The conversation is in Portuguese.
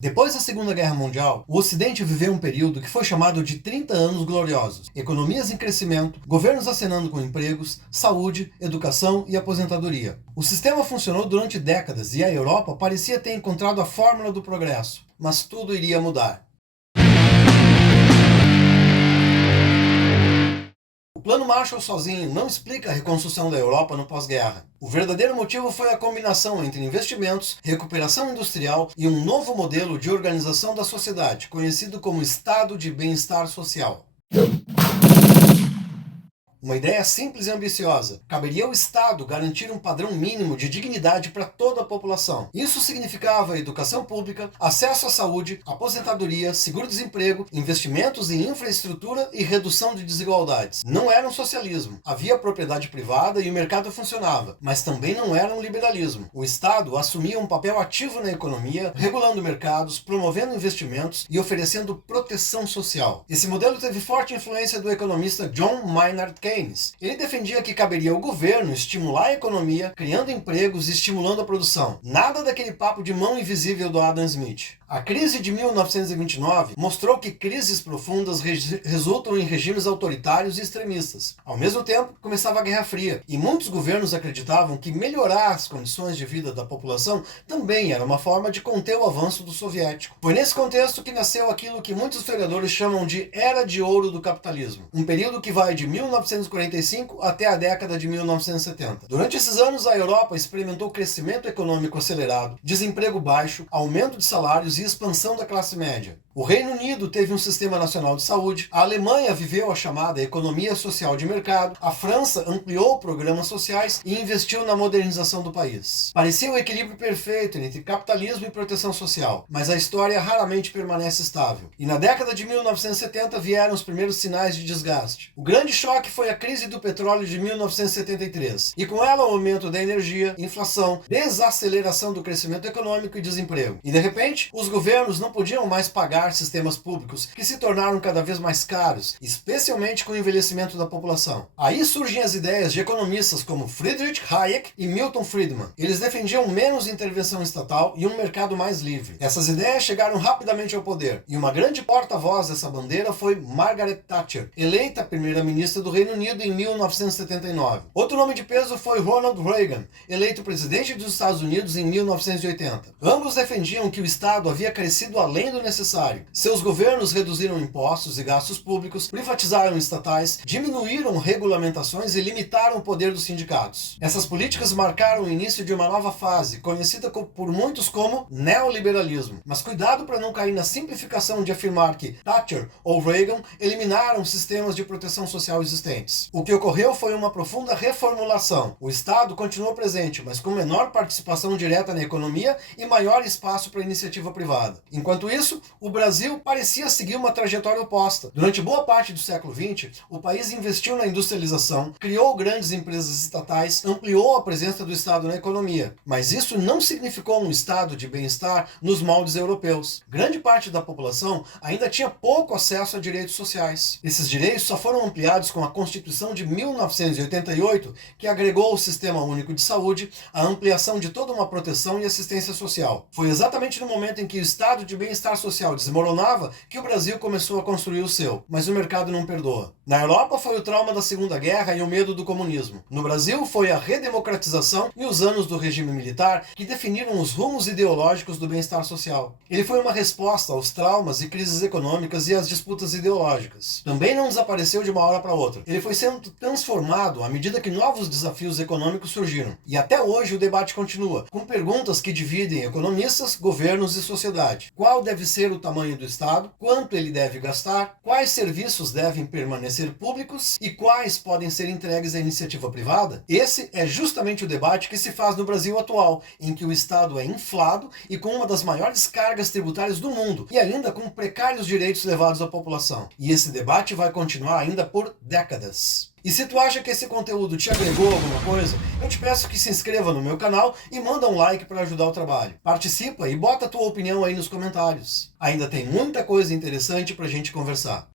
Depois da Segunda Guerra Mundial, o Ocidente viveu um período que foi chamado de 30 anos gloriosos. Economias em crescimento, governos acenando com empregos, saúde, educação e aposentadoria. O sistema funcionou durante décadas e a Europa parecia ter encontrado a fórmula do progresso. Mas tudo iria mudar. O Plano Marshall sozinho não explica a reconstrução da Europa no pós-guerra. O verdadeiro motivo foi a combinação entre investimentos, recuperação industrial e um novo modelo de organização da sociedade, conhecido como Estado de Bem-Estar Social. Uma ideia simples e ambiciosa. Caberia ao Estado garantir um padrão mínimo de dignidade para toda a população. Isso significava educação pública, acesso à saúde, aposentadoria, seguro-desemprego, investimentos em infraestrutura e redução de desigualdades. Não era um socialismo. Havia propriedade privada e o mercado funcionava, mas também não era um liberalismo. O Estado assumia um papel ativo na economia, regulando mercados, promovendo investimentos e oferecendo proteção social. Esse modelo teve forte influência do economista John Maynard Keynes. Ele defendia que caberia ao governo estimular a economia, criando empregos e estimulando a produção. Nada daquele papo de mão invisível do Adam Smith. A crise de 1929 mostrou que crises profundas resultam em regimes autoritários e extremistas. Ao mesmo tempo, começava a Guerra Fria, e muitos governos acreditavam que melhorar as condições de vida da população também era uma forma de conter o avanço do soviético. Foi nesse contexto que nasceu aquilo que muitos historiadores chamam de Era de Ouro do Capitalismo, um período que vai de 1945 até a década de 1970. Durante esses anos, a Europa experimentou crescimento econômico acelerado, desemprego baixo, aumento de salários e expansão da classe média. O Reino Unido teve um sistema nacional de saúde, a Alemanha viveu a chamada economia social de mercado, a França ampliou programas sociais e investiu na modernização do país. Parecia o equilíbrio perfeito entre capitalismo e proteção social, mas a história raramente permanece estável. E na década de 1970 vieram os primeiros sinais de desgaste. O grande choque foi a crise do petróleo de 1973, e com ela o aumento da energia, inflação, desaceleração do crescimento econômico e desemprego. E de repente, os governos não podiam mais pagar sistemas públicos que se tornaram cada vez mais caros, especialmente com o envelhecimento da população. Aí surgem as ideias de economistas como Friedrich Hayek e Milton Friedman. Eles defendiam menos intervenção estatal e um mercado mais livre. Essas ideias chegaram rapidamente ao poder, e uma grande porta-voz dessa bandeira foi Margaret Thatcher, eleita primeira-ministra do Reino Unido em 1979. Outro nome de peso foi Ronald Reagan, eleito presidente dos Estados Unidos em 1980. Ambos defendiam que o Estado havia crescido além do necessário. Seus governos reduziram impostos e gastos públicos, privatizaram estatais, diminuíram regulamentações e limitaram o poder dos sindicatos. Essas políticas marcaram o início de uma nova fase, conhecida por muitos como neoliberalismo. Mas cuidado para não cair na simplificação de afirmar que Thatcher ou Reagan eliminaram sistemas de proteção social existentes. O que ocorreu foi uma profunda reformulação. O Estado continuou presente, mas com menor participação direta na economia e maior espaço para a iniciativa privada. Enquanto isso, o Brasil parecia seguir uma trajetória oposta. Durante boa parte do século XX, o país investiu na industrialização, criou grandes empresas estatais, ampliou a presença do Estado na economia. Mas isso não significou um estado de bem-estar nos moldes europeus. Grande parte da população ainda tinha pouco acesso a direitos sociais. Esses direitos só foram ampliados com a Constituição de 1988, que agregou ao Sistema Único de Saúde a ampliação de toda uma proteção e assistência social. Foi exatamente no momento em que o estado de bem-estar social desmoronava que o Brasil começou a construir o seu, mas o mercado não perdoa. Na Europa foi o trauma da Segunda Guerra e o medo do comunismo. No Brasil foi a redemocratização e os anos do regime militar que definiram os rumos ideológicos do bem-estar social. Ele foi uma resposta aos traumas e crises econômicas e às disputas ideológicas. Também não desapareceu de uma hora para outra. Ele foi sendo transformado à medida que novos desafios econômicos surgiram. E até hoje o debate continua, com perguntas que dividem economistas, governos e sociedade. Qual deve ser o tamanho do Estado? Quanto ele deve gastar? Quais serviços devem permanecer públicos? E quais podem ser entregues à iniciativa privada? Esse é justamente o debate que se faz no Brasil atual, em que o Estado é inflado e com uma das maiores cargas tributárias do mundo, e ainda com precários direitos levados à população. E esse debate vai continuar ainda por décadas. E se tu acha que esse conteúdo te agregou alguma coisa, eu te peço que se inscreva no meu canal e manda um like para ajudar o trabalho. Participa e bota a tua opinião aí nos comentários. Ainda tem muita coisa interessante pra gente conversar.